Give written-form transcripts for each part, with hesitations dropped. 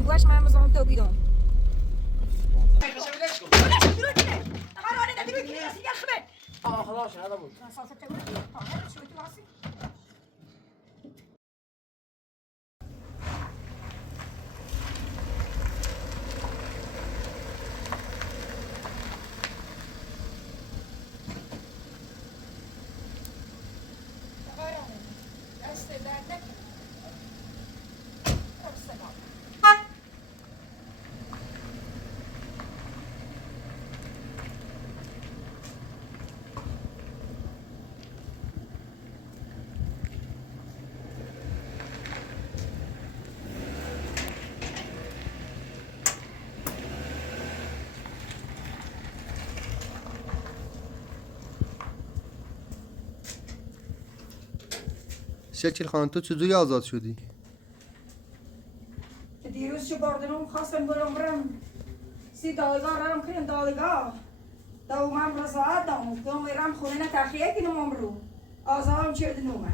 کنیم باش من مزام تو بیدم خلاص هذا بود شکیل خان تو چجوری آزاد شدی؟ دیروز چه باردنم خواستم برم دادگاه رم کنیم دادگاه دومم رضایت دام دوم رم خونه تخلیه کنم امرو آزادم چرد نومه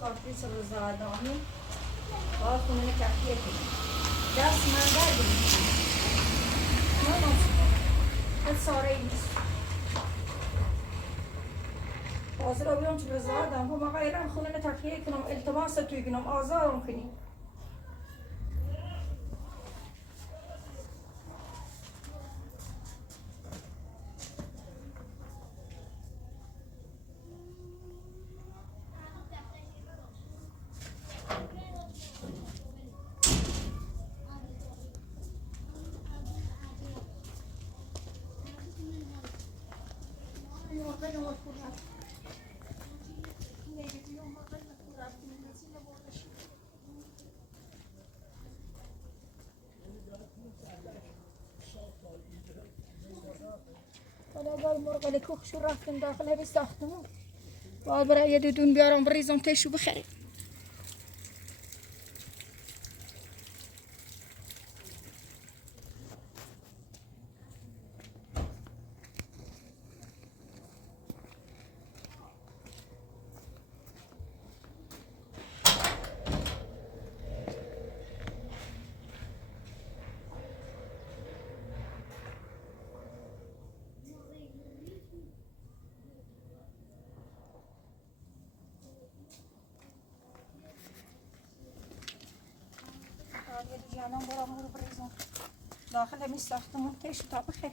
خاطری سر رضایت دامی باید خونه تخلیه کنیم دست من بردیم نه ساره نیست حاضر بیام چه رضایت دام هم آقا ایران خونه تخلیه کنم التماس توی کنم آزارم کنیم حالا مرغ کوخشو رفتم داخل همین ساختمون باید برای یه دودون بیارم بریزم تشو بخریم جانم برام بریزم داخل همین ساختمون تشو تا بخریم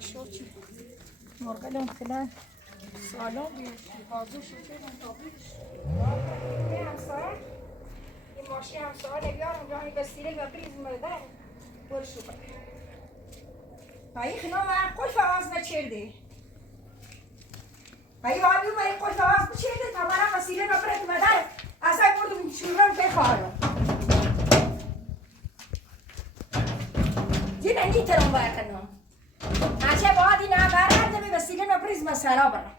شوچی مرغلم فلان سالم بیش بازو شوچی من تابیش یه همسایه یه ماشی همسایه بیارم جایی بسیله و بریز مرده برشو بکن هایی خیلی من خوش فواز نچرده هایی واقعی من خوش فواز نچرده تا من وسیله و برد مده اصلا بردم شورم که خواهرم جینا نیترم برکنم هرچه باید این برد نمی وسیله و بریز مسئله برم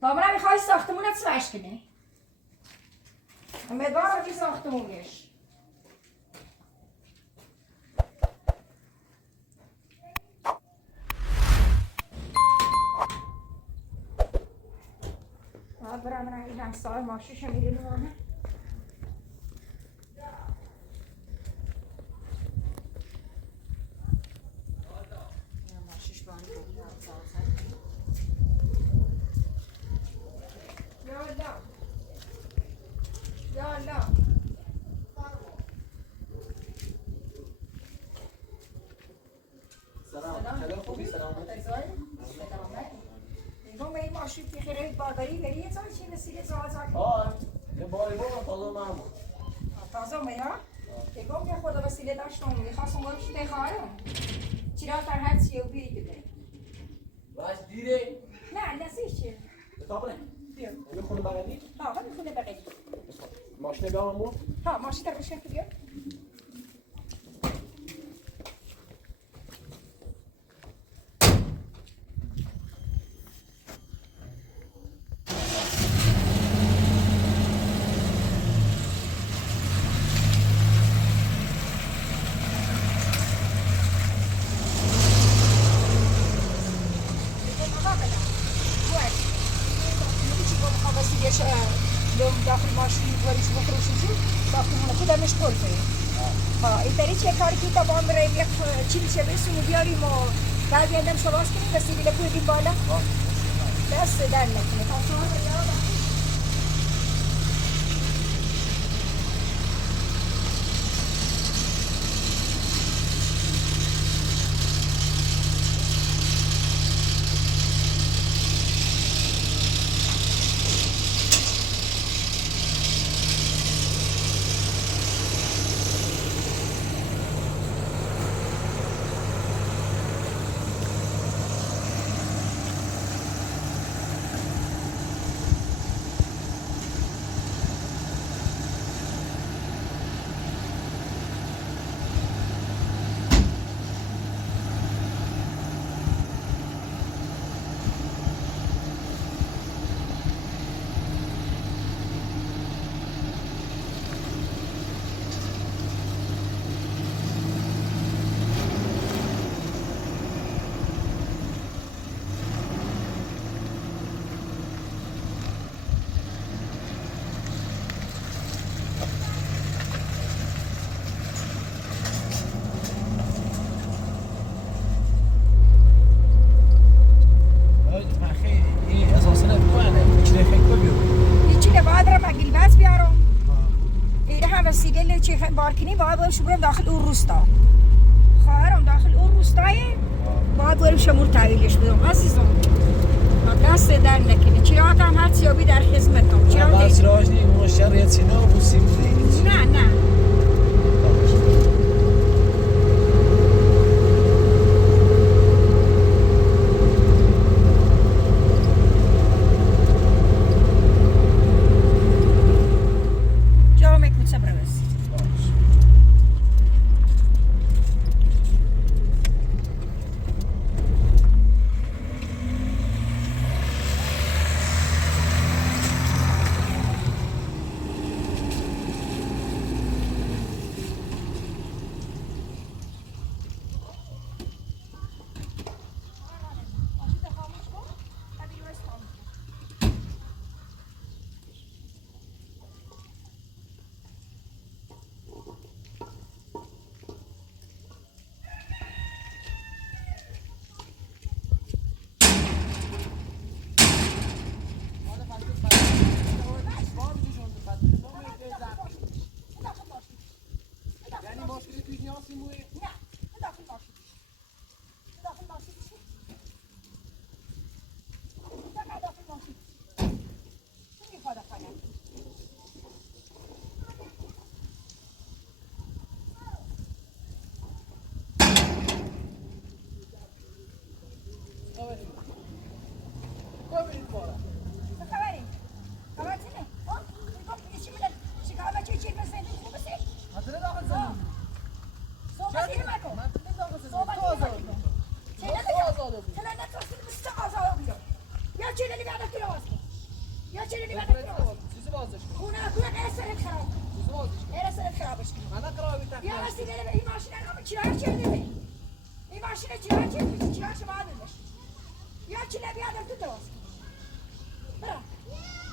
با من میخوای ساختمونت سوش کنی امیدوارم که ساختمونش برای من این همسایه ماشیش میره نمونه ماشیش بانی یا الله سلام خوبی سلام نگاه به این ماشین که خیلی باداری بری یه چی بسیده زازاکی یه باری برو تازه مامو تازه میاد نگاه یه خدا وسیله داشتم میخواستم برش بخوارم چرا در هر چی و بیده باش دیره نه نسیش چیه بتابله بیا یه خونه بغلی ها میخونه بقیه ماشین بیامو ها ماشین در بشه که بیا داخل ماشین وریش بفروشی ساختمون خودم مش کلفه این طریق چه کاری که تا بام برای یک چیزی چه برسونی بیاریم و بعد یادم شواز کنیم وسیله بودیم بالا دست در نکنه تا شما رو یادم بارکنی باید بریم شمرم داخل اون روستا خواهرم داخل اون روستایه باید بریم شمور تحویلش بدم عزیزم دست در نکنه چراغ هم هر سیابی در خدمتم چراغ چراغ نی اون شریعت سینا و سیم دیگه نه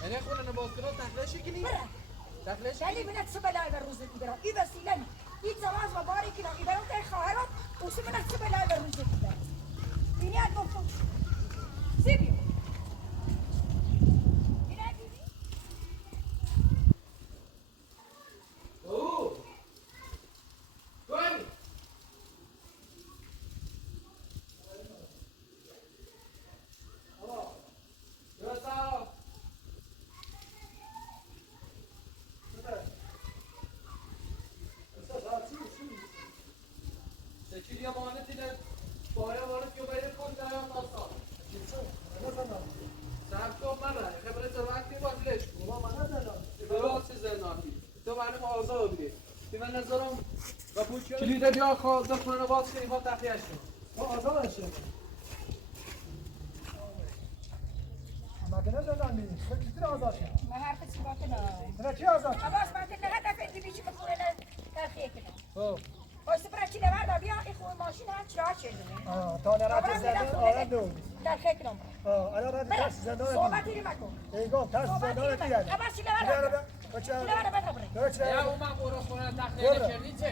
یعنی خونه باز کنم تخلیشی کنی؟ برا تخلیشی دلی بینت سه بلای بر روزت میبرم این وسیله نی این زواز و باری کنم این برام تای خواهرات و سه بینت سه بلای بر روزت میبرم بینی ات گفتم سی بیو بینی ات بیبی اوه گوی Shakil ya bana dile baya bana kyo bayre kon daya tasa. Sab ko mara khabar se waqti boslesh ko ma nadala. Bero se zanati. To ma'lum azad bide. Ki man nazaram va puch kilida bia kho da khona bas kani ba taqiyash. Ma azad ash. ما كنا زمان فكرت آزادش. ما حرف چی باته نه ترى چی آزاد؟ عباس باته نه هدف دی بیچ بخوره نه ترخیه کنه خب. واسه برای چی لبر بیا این خون ماشین هم چرا شده تا نرفت زندان آره دو. ترخیه کنم الان بعد ترس زندان. صحبتی نمیکن ایگو ترس زندان دیگر. عباس چی لبر بچه. لبر بده بچه. Ya uma moro khona taqiyash kardin che.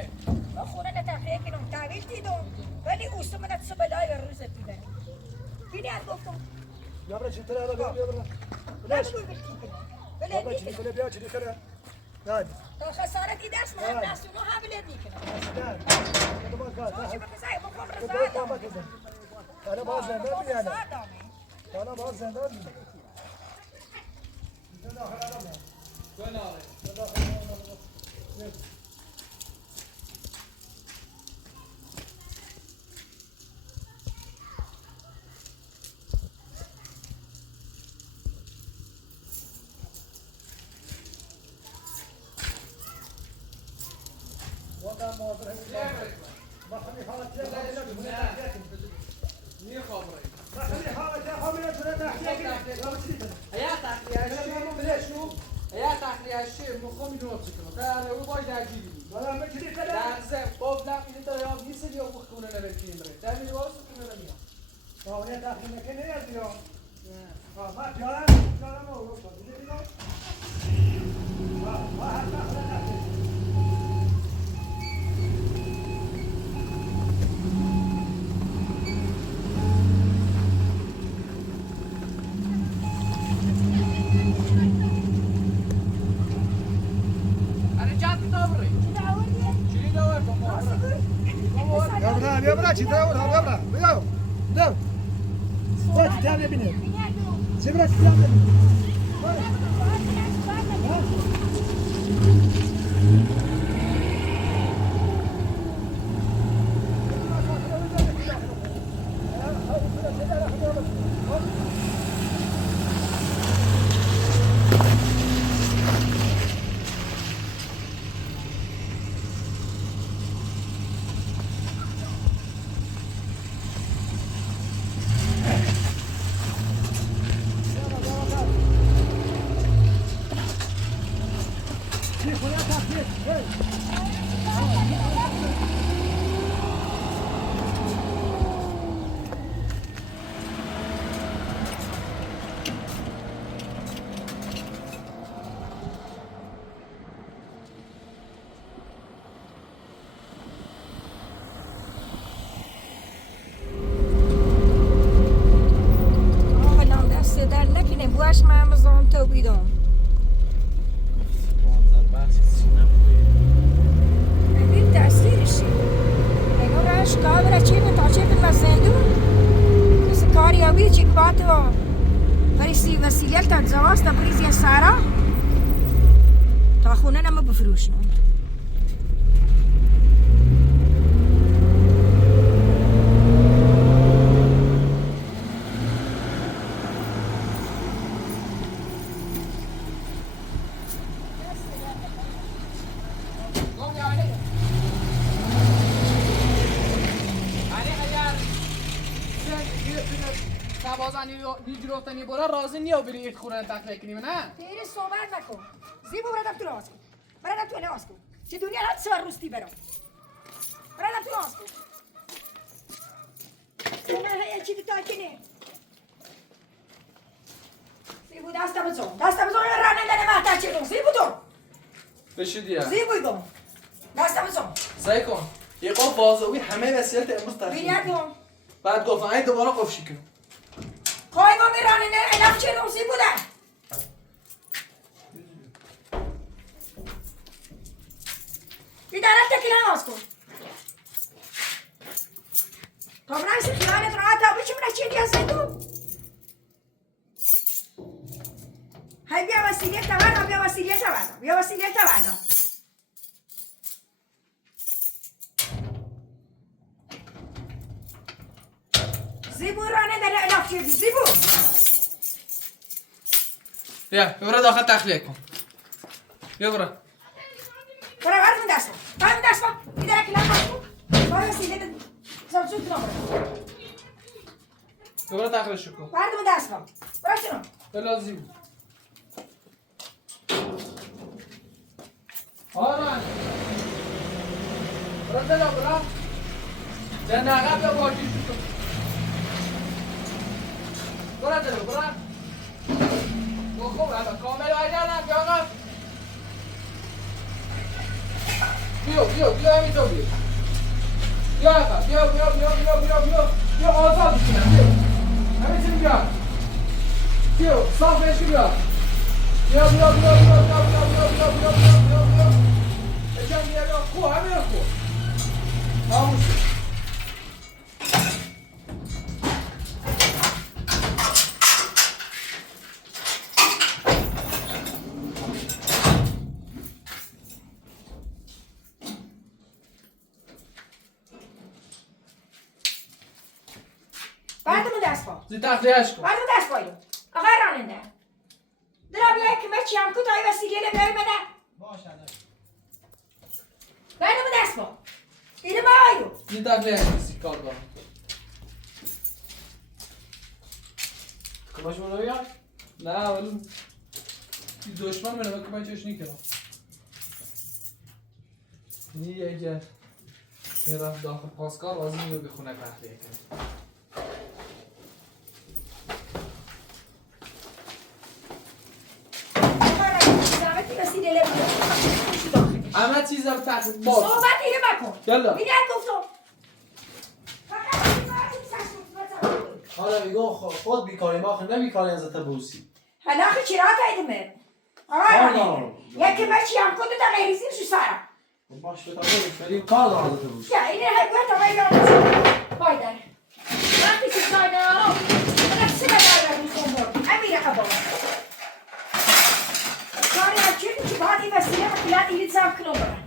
خونه نه ترخیه کنم تعویل دیدم ولی اوست من سه بلای بر روزت میبرم بینی ات گفتم یا برای چی ترا بیا بیا. بلش بگو بلکی کنم یا برای بلکی چی بیا بیا چی کنه؟ نه. تا خسارتی دست من دست اونو هم بلد میکنم نه. تو باز باز. چی بکسای بخوام تو رضا باز باز. الان باز زندان میاد. الان باز زندان میاد. Niye khabray? هيا تخلیه شی مخم اینو چیکار؟ در او باید درگیری. در زم باز نمی‌دی تا یا میشه یا مخونه نمی‌کنیم بره. در می‌واس کنه نمی‌یا. بیا برا چی داره بیا برا بیا بیا برا چی داره ببینه چی برا چی داره ببینه بواش من بزن تو بیدم ببین تأثیرشی نگاه راش کار چی به تا چه به زندون مثل کاریابی چی بات و بریسی وسیله تا جواز تا بریزی سارا تا خونه نم بفروشم نیجروتنی برا راضی نیا بری یک خونه تخلیه کنیم نه؟ تیری صحبت نکن زیبو برادم تو راست کن برادم تو راست کن چه دنیا هر سوار روستی برام برادم تو راست کن تو من هیا چی تا کنی زیبو دست بزن بشید زیبوی دم دستم بزن سعی کن یه قف بازوی همه وسیلت امروز تخلیه بینید دم بعد گفتم این دوباره قفشی کن خواهی با میرانه نه اینم چه روزی بودن بی درست تکی نماز کن تا برنس خیالت راحت تا بچه منه چی دیگه زیدون های بیا وسیله تبردم بیا وسیله تبردم بیا وسیله تبردم زیبو رانه در الاف شدی زیبو بیا برو داخل تخلیه کن بیا برو برای من دست کن برای من دست کن بیدره کلام کن برای وسیله زمزود کنم برو تخلیه کن برای من دست کن برای چنو بلازیم آرمان برو دلا برو جن عقب یا باجی کن برو دلا برو خوب الان کامل وایدارم بیا آقا بیا همینطور بیا آقا بیا آزاد بکنم بیا همینطور بیا صاف بشی بیا بچم بیا خوب همین خوب خاموش زی تخلیهش کن بعد دست باید آقای راننده درم یک مچی هم کتای وسیله بیاری بده باشه بعد دست با اینو باید زی تخلیهش کسی کار دارم کماش منو بیار؟ نه ولی دشمن منو با کماچش نیکنم یه جر این رفت داخل پاسکار واسه اینو به خونه تخلیه کنم همه چیز رو تخلیه باز صحبت اینو بکن یلا بینید گفتم حالا میگو خود بیکاری ما خود نمیکاری از تبوسی حالا خی چرا کایدمه آقای راننده یکی مچی هم کتو تا غیریزیم شو سارم باش بریم کار دارم از تبوسی یا اینه های باید تا باید یادم بایدن وقتی که زایده آرام من سه بدار رو خونبور امیره قبال کاری هم چیزی که باید این وسیله مطلعات اینید زم کنم برن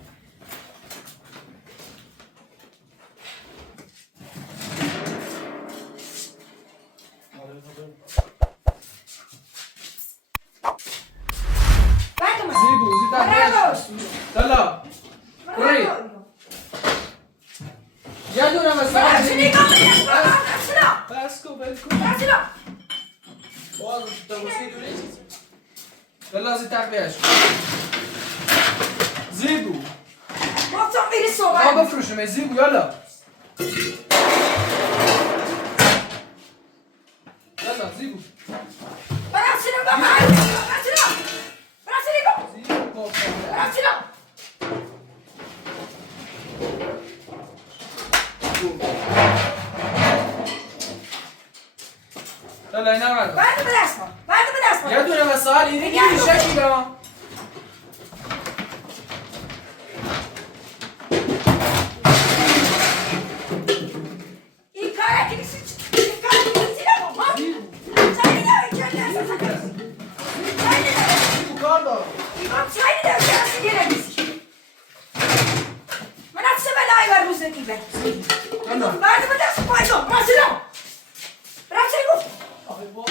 زی تخلیهش دلا برای یه دونه مثلا بس کو بلکو باز تبوسی دونی دلا زی تخلیهش زیبو گفتم میری ما صحبت بفروشم زیبو یالا یالا زیبو براسیلم بابا براسیلم زیبو براسیلم دلا اینا برد بعد به دست کن یه دونه مثال اینه که شکیل ها این کاره که نیستی نمون ها چایی نمون چایی نمون زیبو کار دارم ایمان چایی نمون چایی نسیگه نمیسی من از سه بلایی بر روز دیبه بعد به دست پایدم براسیلم گفت آخه با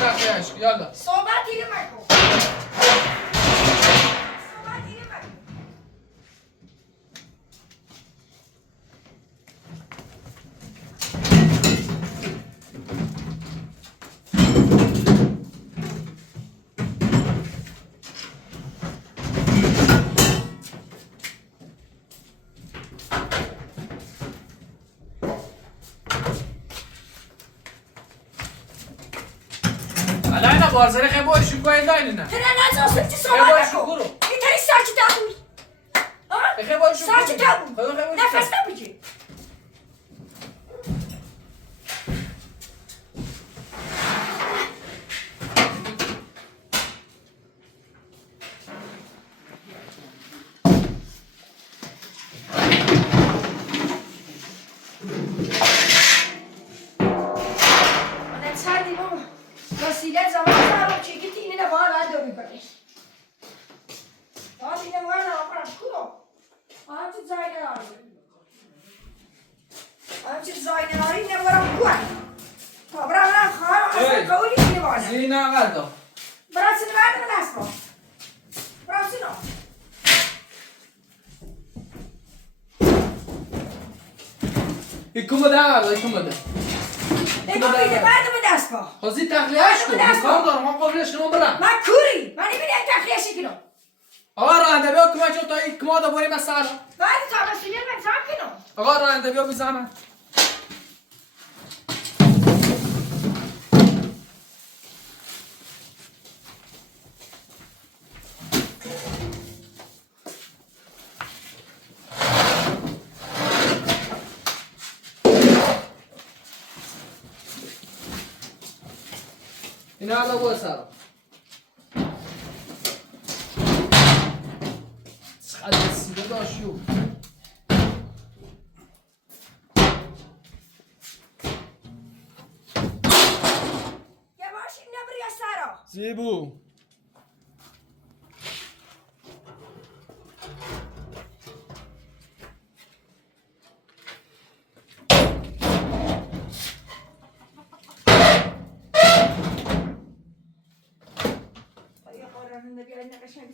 تخلیهش یالا صحبت اینو مکن صحبت اینو مکن بارزره خیلی باید شو کنید داینه نه ترى انا صرت خیلی صواب باید شو لكم برو ترى ساكت ابوي خیلی باید شو ساكت ابوي خیلی باید نفس نبجي وسیله زمان رو چگی اینه نه بالا داری بده. آن اینه بالا آفرین کدوم؟ آن چه زاینه داری؟ آن چه زاینه داری نه برام کوه. برام نه خواهم از کولی اینه بالا. زیری نقدر. برام سینه بعد من اسمه. برام سینه. یکم بده یکم بده. نگاه میده بعد من دست با. خوزی تخلیهش کن. میخوام دارم من قبلش کنم برم. من کوری. من نمیدونم تخلیهش کنم. آقا راننده بیا کمک تو تا این کما دا بریم مثلا. بعد تا وسیله من سام کنم. آقا راننده بیا بزنم. اینا الان بود سرم چقدر سیده داشتیو یواش این نبری از سرا زیبو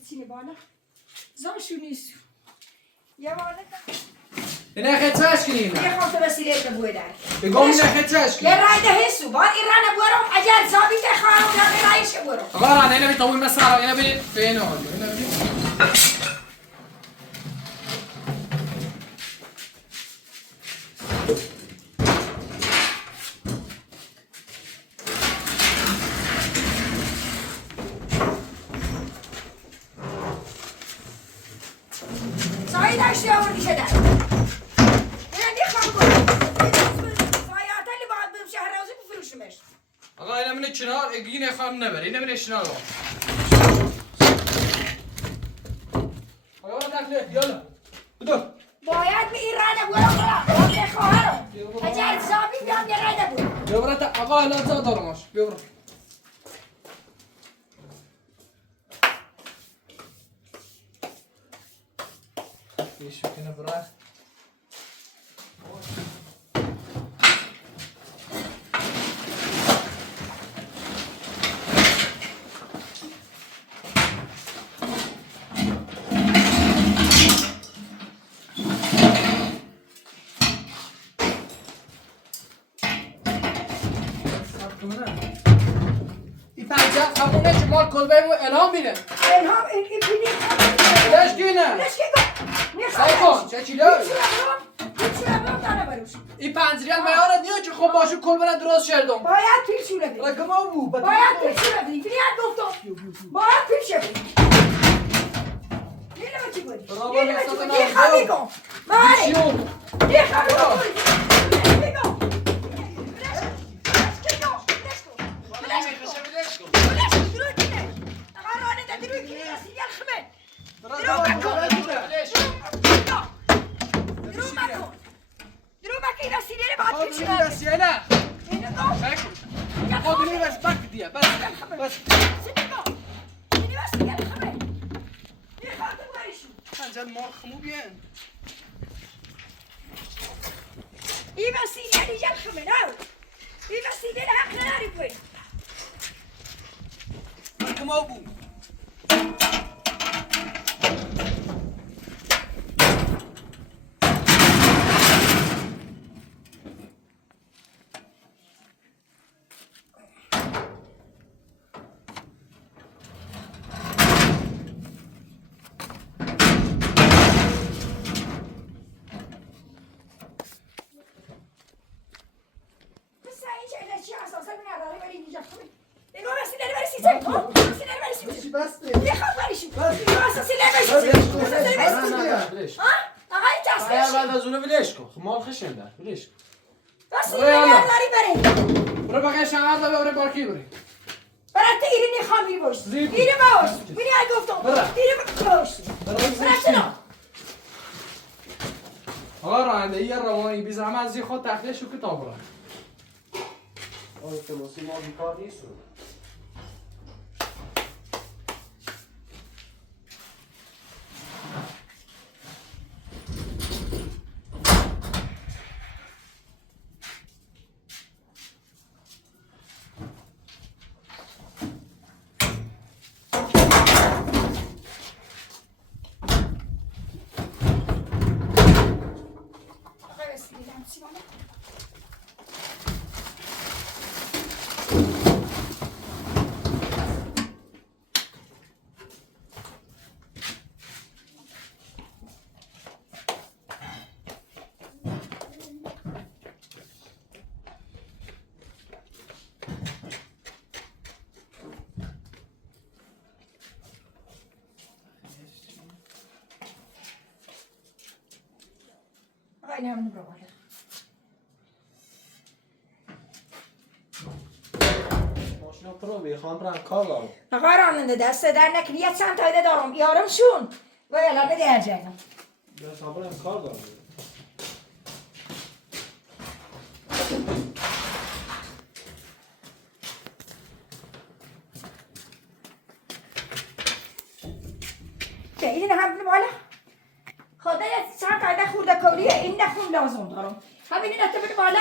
سینه بالا زاشو نیست یه بار اینه خیترش کنیم یه خواهد وسیله بوی در بگم اینه خیترش کنیم یه رای ده حسو باید این رانه برم اگر زابیت خواهم نمی رایش برم آقا رانه اینه بی طول مثلا اینه برید به اینه حالی اینه برید داشتی آوردی شده اینه نخواه برم سایاتلی باید برم شهر روزی بفروشمش آقا اینه منه کنار اینه خواهم نبره اینه منه کنار آقا دخله یالا بدو باید به این رانه برم باید بخواهرم اگر زابی بیام یه رانه برم بیا برا تا آقا الان زا دارمش بیا برا ایشو کنه برا این پنجه همونه که مال کلبه و الهام میره الهام این بینی لش گینه لش که سای کن چه چیله این پنجریان میاره نیو که خب باشو کلبه را درست شدم باید پیشونه بید رقم ها بو باید پیشونه بید بینی گفتم باید پیشه بید یه نمه چی بودی یه نمه چی بودی یه خواهی کن ماره یه خواهی کن این وسیله دیگه خمه نه این وسیله حق نداری کنی رقم ها بو نگاه وسیله بری 300 نخواد بریشون اساسی لبش ها؟ آقای جست بعد از اونو ولش کن مال خشن در ولش کن بس نگهداری بره برو بقیه شهر دا بره بارکی بره برات ایری نخوام بیر باش ایری باش میری ای گفتم ایری باش برات آقا راننده یه روانی بی زحمت زی خود تخلیه شو کتاب برن آره تماسی ما بیکار نیست آقای نمونه برو بالا ماشینا پرو بیخوان رنگ کار دارم آقا راننده دست در نکنی یه چند تایده دارم بیارم شون و یلا بده ارجعیم یا صبر رنگ کار دارم که این هم بالا خدا یه چند تایده خورده کولیه این نخون لازم دارم همین این اتبه بالا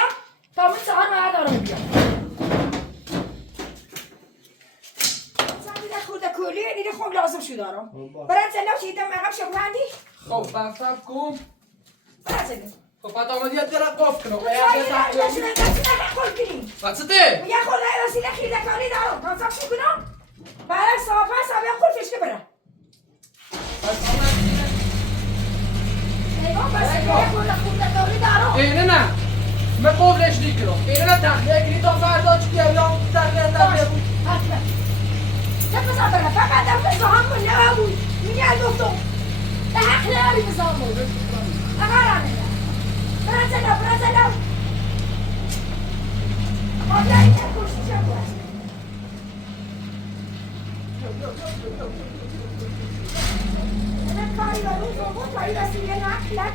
تا من سهار مهر دارم بیارم خورده کولیه این خون لازم شو دارم برات زنده و چیدم مقام شو بندی خب بفتف کن برات زنده خب بعد آمدی یه درک قاف کنم بسته یه خورده وسیله خیلی کاری دارم تا صاف شو کنم برای صافه صافه خور فشکه برم نگاه بس یه خورده کاری دارم اینه نه من قبلش نیکنم اینه نه تخلیه کنی تا فردا چی بیام تخلیه بود حتما نفسم برم فقط نفس هم کن نبود میگه گفتم به حق نبی بزام بود اقرانه برزلو قبل این کشتی چه بود من کاری دارم تو کاری وسیله نکلک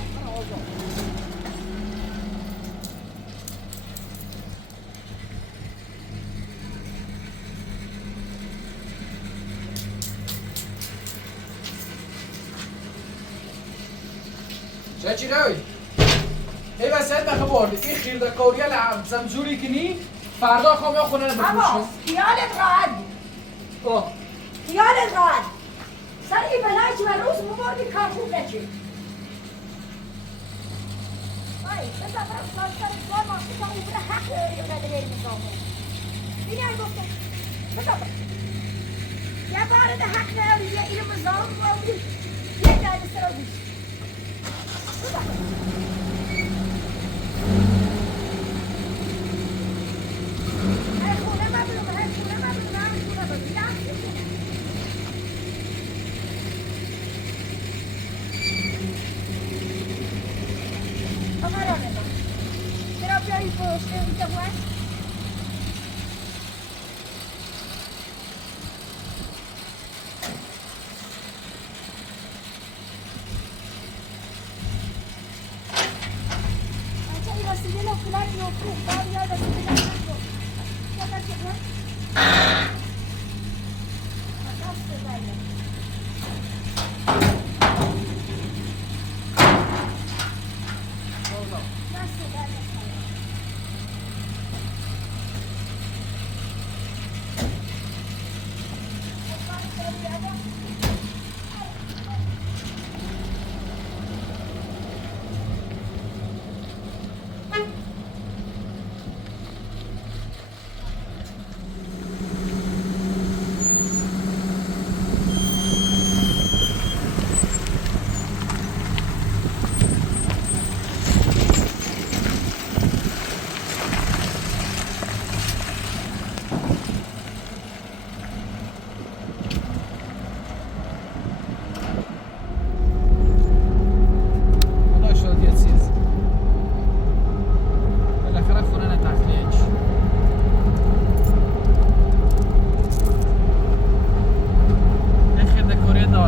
چی روی؟ ای وسط بخبردی این خیرده کوریه زمزوری کنی فردا خوام خونه رو اما بفروشم خیالت راحت بود خیالت راحت سر این بلایی که من روز مباردی کار خوب نچید بایی بسا برم سالسر دوار ماشتی که اون بوده حق داری و قدر این نظامه بینی هم گفتم بسا برم یه بار ده حق داری یه علم نظام بودی یه داری سر رو بیشت بسا برم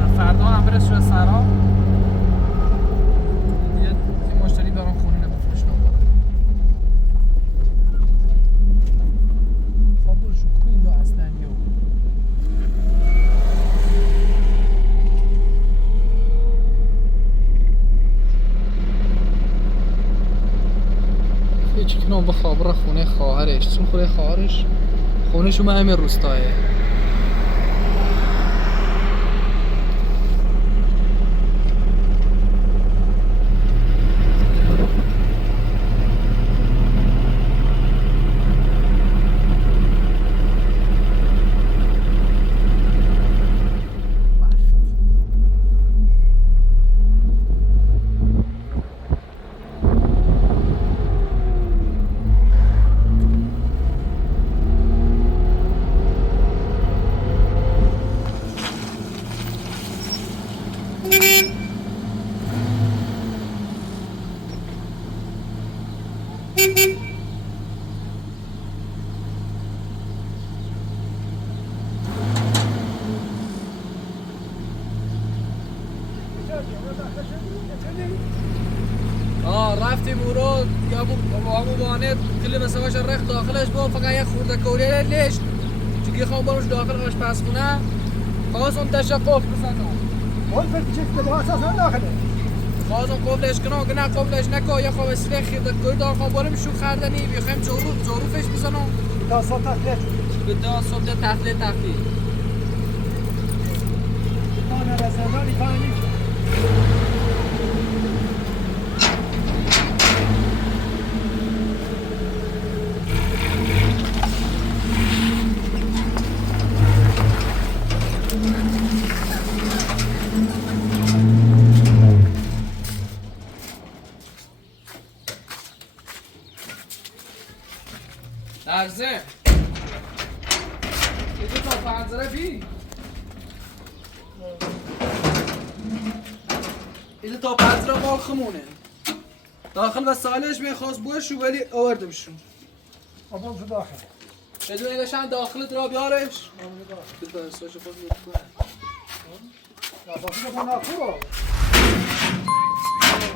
فردا هم برس روی سرا یه مشتری دارم خونه نمیفروش نکنم. خب برشون کوین دو اصلا یو یکی کنم بخواب را خونه خواهرش چون خونه خواهرش خونه شما همه روستایه. رفتیم او رو یا همون بانه کلی مسواش رخ داخلش بود فقط یه خورده کوریه لیش چون خواهم باروش داخل آشپزخونه خواست اون تشه قفل بزنم قفل چیز که با اساسا داخله خواست اون قفلش کنم که نه قفلش نکن یا خواه وسیله خیرده کوری دار خواهم بارم شو خردنی بیخوایم جاروفش بزنم تا صبح تخلیه به تا صبح تخلیه آنه رسندانی فهمی درزه یه تا پنزره بی این تا پنزره مال خمونه داخل و سالش میخواست بوشو ولی آوردمشون آبون تو داخل بدون ایدشن داخل درا بیارش بده سوش خود میکنه اساسی که بنا خوب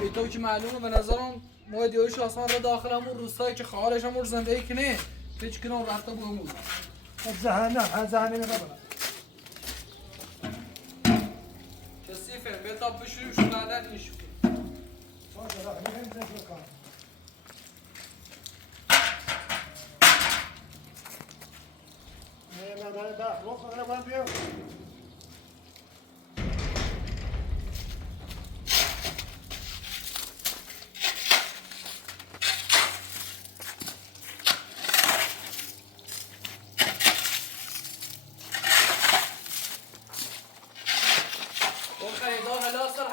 ایتو که معلومه به نظرم ما دیوش آسمان را داخل همون روستایی که خواهرش همون زندگی کنه هیچ کنم رفته بود همون زهنه میخواه کسی فهم به تا بشوریم شو بعدن این شو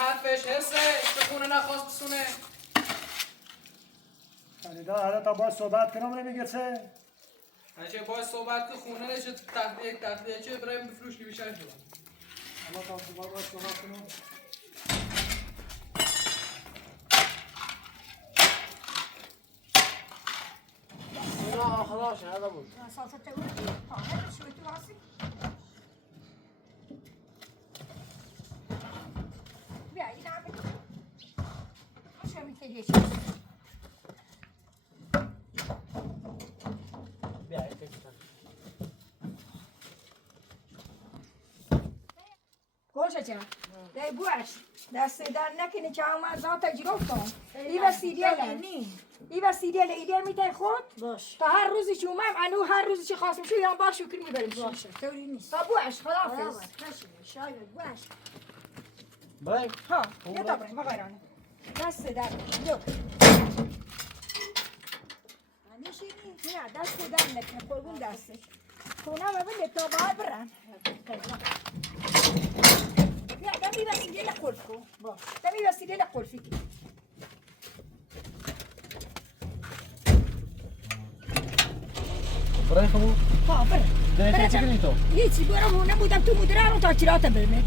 حرفش حسه که خونه نخواست بسونه خریدا حالا تا باید صحبت کنم نمیگرسه هنچه باید صحبت که خونه نشه تخلیه چه برایم بفروش نمیشه شد اما تا باید صحبت کنم اینا خلاص هذا بود خوشه چه؟ ده بوش دست در نکنه که هم از آن تجربه کن ایوه سیریاله ایده میتای خود باش تا هر روزی که اومم انو هر روزی که خواستم شو یا بار شکر میبریم باشه طوری نیست تا بوش خداحافظ شاید باش برای ها یه تا بریم بغیرانه دست در جو نه دست در نکنه قربون دستش خونه و بده تا باید برن یا دمی وسیله لقلف کن دمی وسیله لقلفی کن برای خمو ها برن ده چی کنی تو هیچی برم نبودم تو مدرم تا چرا تا برمه